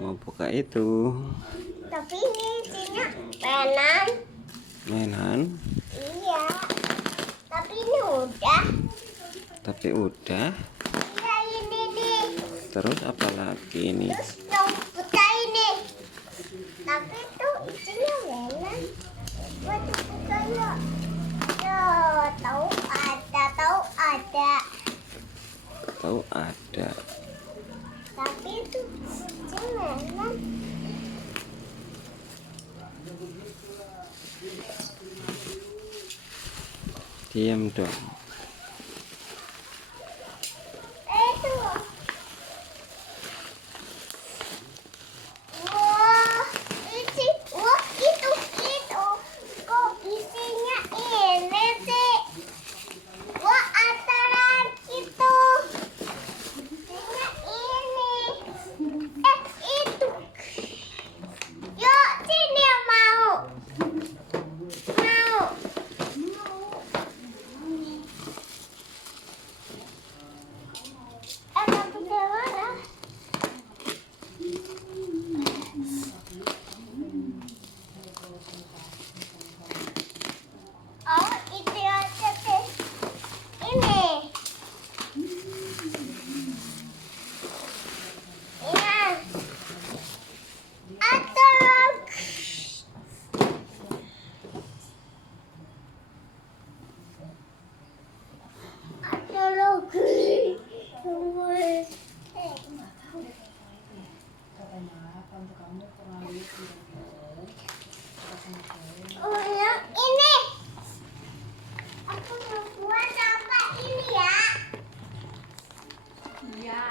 Mau buka itu. Tapi ini isinya mainan. Mainan. Iya. Tapi ini udah. Tapi udah. Iya ini nih. Terus apa lagi ini? Terus yang buka ini. Tapi itu isinya mainan. Buat buka yuk. Tuh, tahu ada, tahu ada. Tahu ada. Tapi itu isinya mainan. Diam dong. Itu. Wah, isi. Wah, itu. Kok isinya ini sih? Wah, ada lagi tuh. Isinya ini. Itu. Yuk, sini mau. Mau. Tapi gimana? Oh, itu aja deh. Ini. Iya. Ada lagi. Ada lagi. Tunggu. Oh, yang ini. Aku mau buat sampai ini ya. Iya.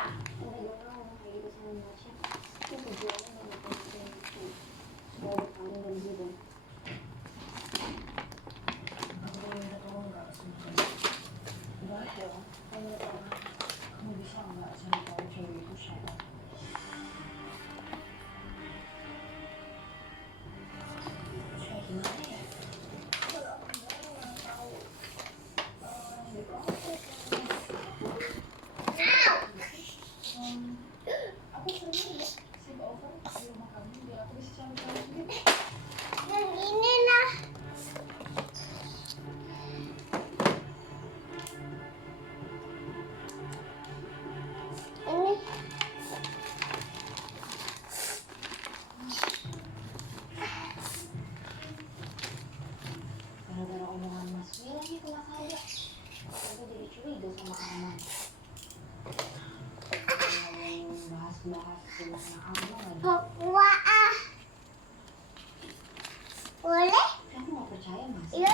Yang ini nah. Ini. Gara-gara omongan Mas Will lagi ke Mas Alda. Aku jadi curiga sama Arman. Bahas-bahas tentang Arman lagi. Wah. Boleh? Aku nggak percaya Mas. Iya